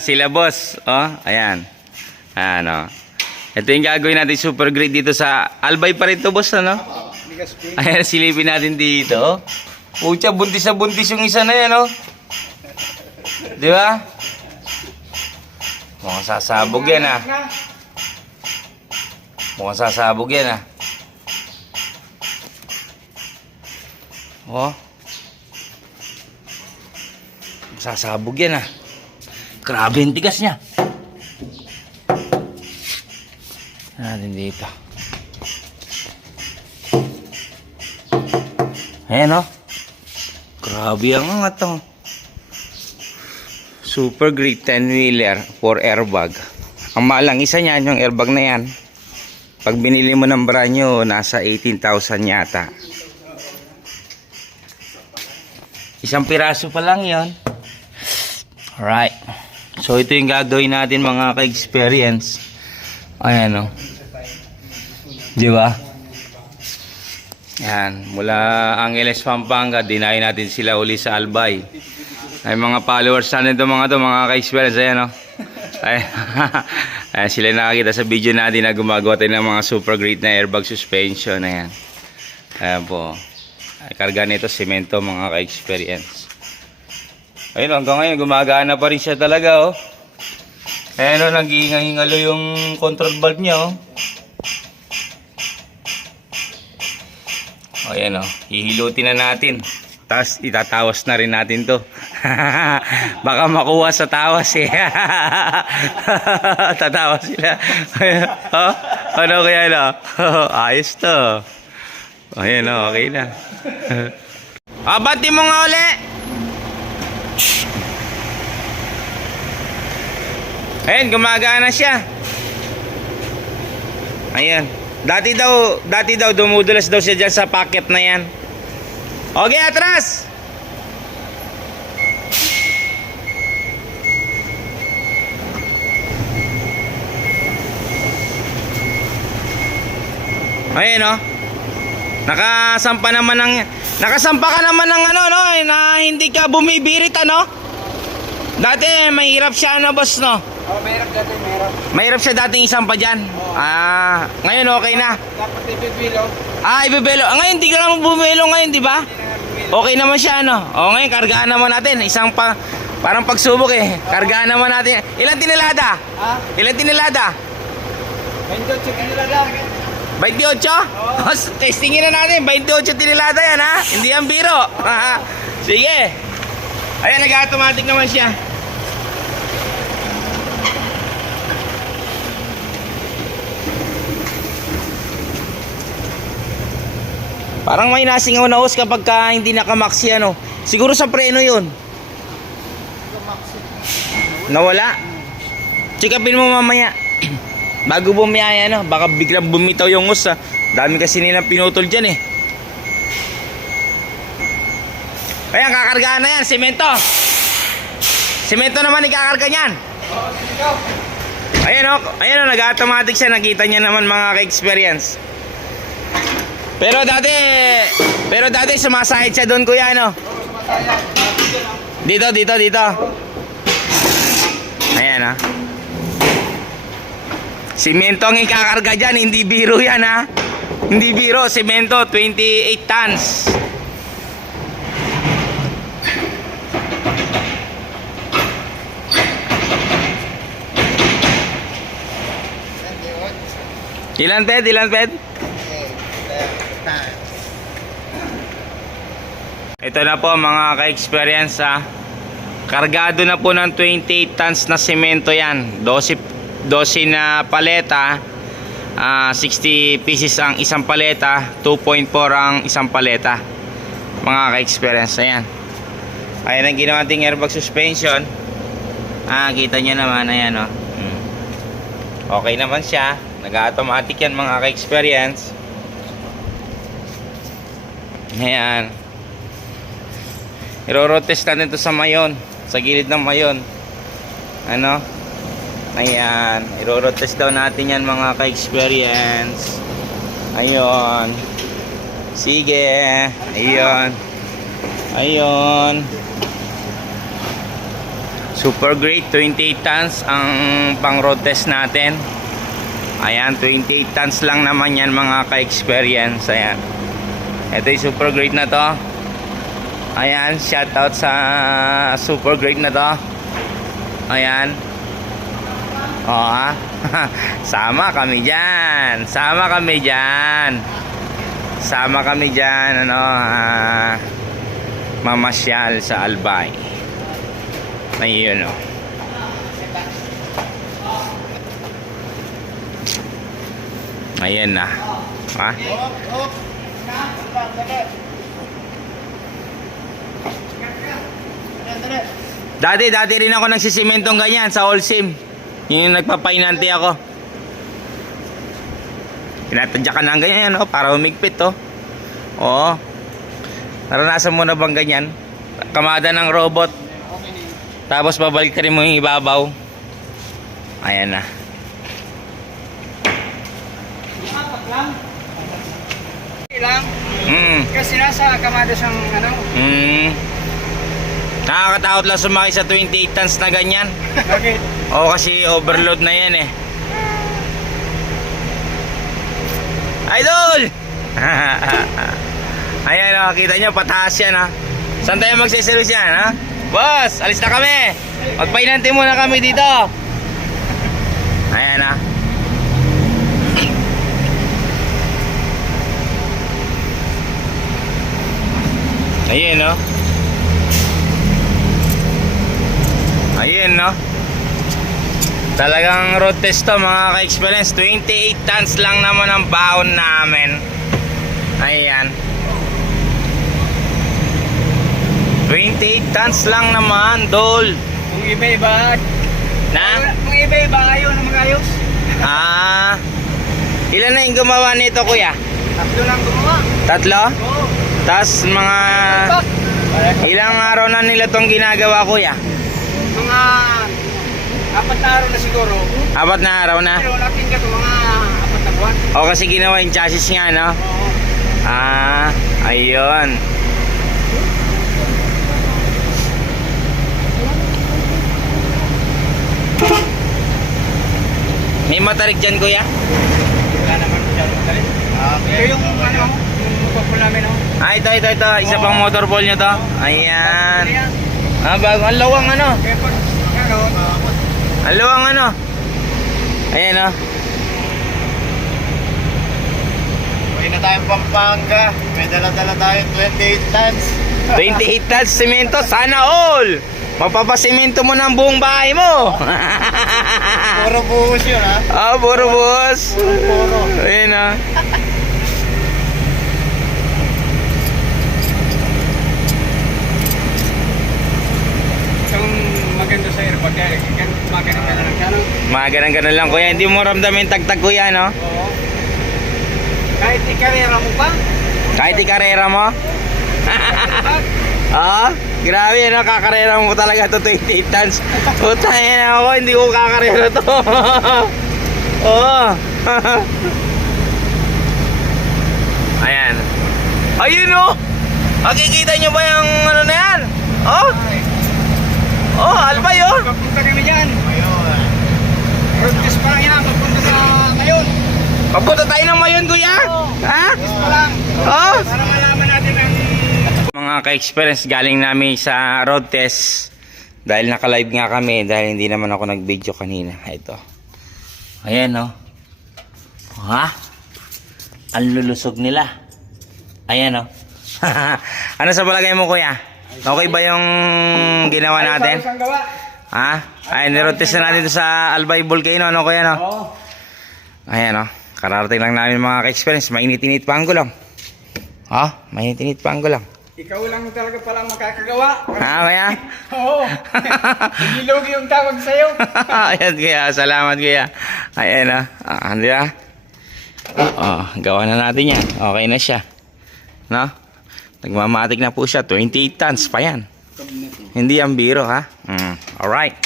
sila boss. Oh, ayan. Ano. Ito yung gagawin natin super great dito sa Albay pa rin to boss, ano? Ayan, silipin natin dito. Pucha, buntis na buntis yung isa na yan, oh. Di ba? Mukhang sasabog yan, ah. Mukhang sasabog yan, ah. Oh. Sasabog yan, ah. Grabe yung tigas niya. Natin dito. Ayan, oh. Grabe ang angat, oh. Super great 10-wheeler for airbag. Ang malang isa niyan, yung airbag na yan. Pag binili mo ng brand new, nasa 18,000 yata. Isang piraso pa lang yon. Alright. So ito yung gagawin natin mga ka-experience. Ayan, oh. Diba? Yan. Mula Angeles, Pampanga, dinayin natin sila uli sa Albay. Ay mga followers na nito mga ka-experience. Ayan, oh. Ayan, sila nakakita sa video natin na gumagawa tayo ng mga super great na airbag suspension. Ayan. Ayan po. Ay, karga nito semento mga ka-experience. Ayun, hanggang ngayon gumagana pa rin siya talaga, oh. Ayan, oh, nag-iingalo yung control valve niya, oh. Ayan, oh. Hihilutin na natin. Tapos itatawas na rin natin to. Baka makuha sa tawas, eh. Tatawas sila. Oh, ano kaya, no? Ayos to. Ayan, oh, okay na. Abati mo nga uli. Ayan, gumagana siya. Ayan. Dati daw dumudulas daw siya dyan sa packet na yan. Okay, atras. Ayan, oh. Nakasampa ka naman ng ano, no, na hindi ka bumibirit, ano? Dati mahirap siya, ano, boss, no? Oh, mahirap dati, mahirap. Mahirap siya dating isang pa dyan. Ah, ngayon okay na. Dapat ibibilo. Ah, ibibelo. Ngayon hindi ka naman bumelo ngayon, di ba? Okay naman siya, ano? O ngayon, kargaan naman natin. Isang pa, parang pagsubok, eh. Kargaan naman natin. Ilan tinilada? Ha? Ilan tinilada? 28 kinilada. 28? Oh, testingin na natin. 28 tinilada yan, ha? Hindi yan biro. Sige. Ayan, nag-automatic naman siya. Parang may nasingaw na hose kapag ka hindi nakamaxi, ano. Siguro sa preno yun. Nawala. Check upin mo mamaya. Bago bumiyaya, ano. Baka biglang bumitaw yung hose, ha. Dami kasi nilang pinutol dyan, eh. Ayan, kakargaan na yan. Semento. Semento naman ikakarga niyan. Ayan, oh. Ayan, oh. Nag-automatic siya. Nakita niya naman mga ka-experience. Pero dati sumasahid siya doon, kuya, no? Dito. Ayan, ha. Simento ang ikakarga dyan, hindi biro yan, ha. Hindi biro, simento, 28 tons. Ilan, Ped? Ito na po mga ka-experience, ha. Kargado na po ng 28 tons na semento yan. 12 na paleta, 60 pieces ang isang paleta, 2.4 ang isang paleta. Mga ka-experience, ayan. Ayan ang ginawa nating airbag suspension. Kita nyo naman, ayan, oh. Okay naman siya. Nag-automatic yan mga ka-experience. Ayan. Iro-rotate natin ito sa mayon, sa gilid ng mayon. Ano? Ayan. Iro-rotate daw natin yan mga ka-experience. Ayun. Sige. Ayun. Super great, 28 tons ang pang road test natin. Ayan, 28 tons lang naman yan mga ka-experience. Ayan. Ito yung super great na to. Ayan, shout out sa super great na to. Ayan. O ha. Sama kami dyan. Sama kami dyan. Sama kami dyan. Ano, mamasyal sa Albay. Ayun o. Ayan na. Ha? Dati rin ako nagsisimentong ganyan sa Holcim. Yun yung nagpapainante ako. Pinatadya ka ng ganyan, para humigpit, Oo. Naranasan mo na bang ganyan? Kamada ng robot. Tapos babalik ka rin mo yung ibabaw. Ayan na. Lang. Kasi nasa kamada siyang ano. Nakakatakot lang sumakay sa 28 tons na ganyan. Bakit? Oo, kasi overload na yan eh. Idol! Ayan o, kita nyo, pataas yan ha. Saan tayo magsiservice yan ha? Boss, alis na kami. Magpainante muna kami dito. Ayan ha. Ayan no. Ayan no. Talagang road test to mga ka-experience. 28 tons lang naman ang baon namin. Ayan. 28 tons lang naman, Dol. Kung iba-iba. Na? Kung iba-iba ayaw na mag-ayos. Ilan na yung gumawa nito, kuya? Tatlo lang gumawa. Tatlo? Oo. Tas mga ilang araw na nila tong ginagawa, kuya? Mga 4 na araw na siguro. 4 na araw na? Pero natin ka ito mga 4 na buwan. O kasi ginawa yung chassis nga, no? Oo. Ayun. May matarik dyan, kuya? Wala naman masyado matalit. Ito yung ano, yung motorpole namin. Ito. Isa pang motorpole nyo to. Ayan. Bago. Ang lawang ano. Kaya pag ano, Ang lawang ano. Ayan o. Uwi na tayong Pampanga. May dala-dala tayong 28 tons. 28 tons semento. Sana all. Mapapasemento mo ng buong bahay mo. Puro buhos yun ha. Puro boss. Puro. Ayan o. Itong maganda sa airpag, maganda na lang siya, no? Mga ganun lang, kuya. Hindi mo ramdamin yung tagtag, kuya, no? Oo. Kahit ikarera mo pa. Kahit ikarera mo. Grabe, no? Kakarera mo talaga to 28 tons. Puta yan ako, hindi ko kakarera to. Oo. Ayan. Ayun, no? Makikita nyo ba yung ano na yan? Albay, Papunta kami dyan. Ayun. Road test pa lang yan. Papunta na ngayon. Papunta tayo ng Mayon, kuya? Ha? Test pa lang. Para malaman natin ang... Mga ka-experience, galing namin sa road test. Dahil naka-live nga kami, dahil hindi naman ako nag-video kanina. Ito. Ayan, no? Ha? Ang lulusog nila. Ayan, no? Ano sa palagay mo, kuya? Okay ba yung ginawa natin? Ayos ang gawa. Ha? Ay, niroad test na natin ito sa Albay Volcano, no, kuya, no? Oo. Ayan, no? Kararating lang namin mga ka-experience. Mainit-init pa ang gulong. Mainit-init pa ang gulong. Ikaw lang talaga palang makakagawa. Kuya? Oo. Hindi lugi yung tawag sa'yo. Ayan, kuya. Salamat, kuya. Ayan, hindi gawa na natin yan. Okay na siya. No? Nagmamatic na po siya. 28 tons pa yan. Hindi ang biro, ha? Alright.